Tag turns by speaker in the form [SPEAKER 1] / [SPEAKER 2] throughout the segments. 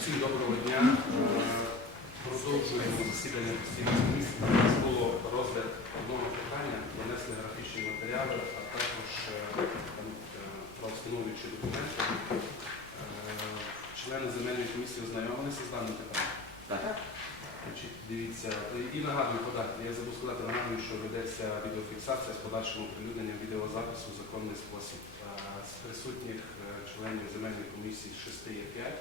[SPEAKER 1] Всім доброго дня. Е, Продовжуємо засідання постійної комісії. У нас було розгляд одного питання, донесли графічні матеріали, а також е, е, документи. Е, Члени земельної комісії ознайомилися з даним питанням.
[SPEAKER 2] Так.
[SPEAKER 1] Дивіться, і- нагадую подати, я забув сказати, нагадую, що ведеться відеофіксація з подальшим оприлюдненням відеозапису в законний спосіб. З присутніх членів земельної комісії з шести є п'ять.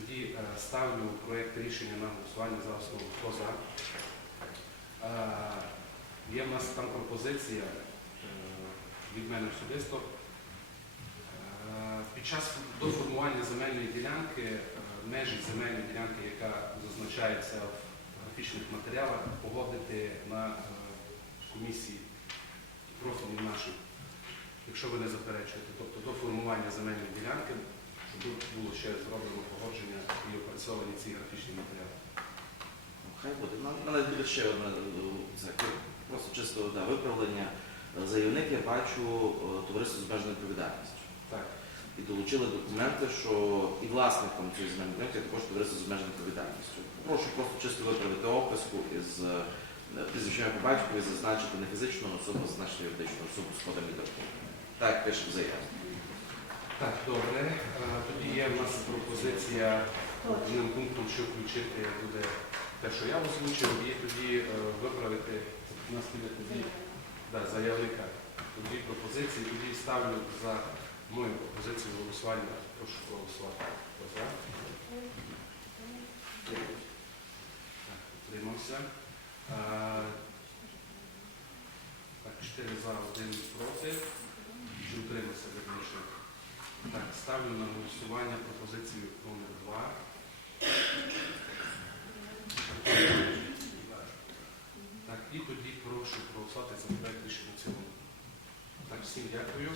[SPEAKER 1] Тоді е, ставлю проєкт рішення на голосування за основу. Хто за? Е, Є в нас там пропозиція е, від мене особисто. Під час до формування земельної ділянки межі земельної ділянки, яка зазначається в графічних матеріалах, погодити на комісії профільній нашій, якщо ви не заперечуєте. Тобто до формування земельної ділянки, тут було ще зроблено погодження і опрацьовані ці графічні матеріали.
[SPEAKER 2] Хай буде. У мене буде ще одне е, це, просто чисто да, виправлення. Заявник я бачу е, товариство з обмеженою відповідальністю.
[SPEAKER 1] Так.
[SPEAKER 2] І долучили документи, що і власником цієї земельної ділянки також товариство з обмеженою відповідальністю. Прошу просто чисто виправити описку із е, прізвищем по батькові зазначити не фізичну особу, а зазначити юридичну особу з кодом і документом. Так пише в заяві.
[SPEAKER 1] Так, добре. Е, Тоді є в нас пропозиція одним пунктом, що включити буде те, що я озвучив, і тоді е, виправити у нас піде тоді да, заявника. Тоді пропозиції, тоді ставлю за мою пропозицію голосування. Прошу проголосувати. За? Так, Утримався. Е, Так, 4 за, 1 проти. Чи утримався верніше? Так, ставлю на голосування пропозицію номер 2. Так, і тоді прошу проголосувати за проект рішення цілому. Так, всім дякую.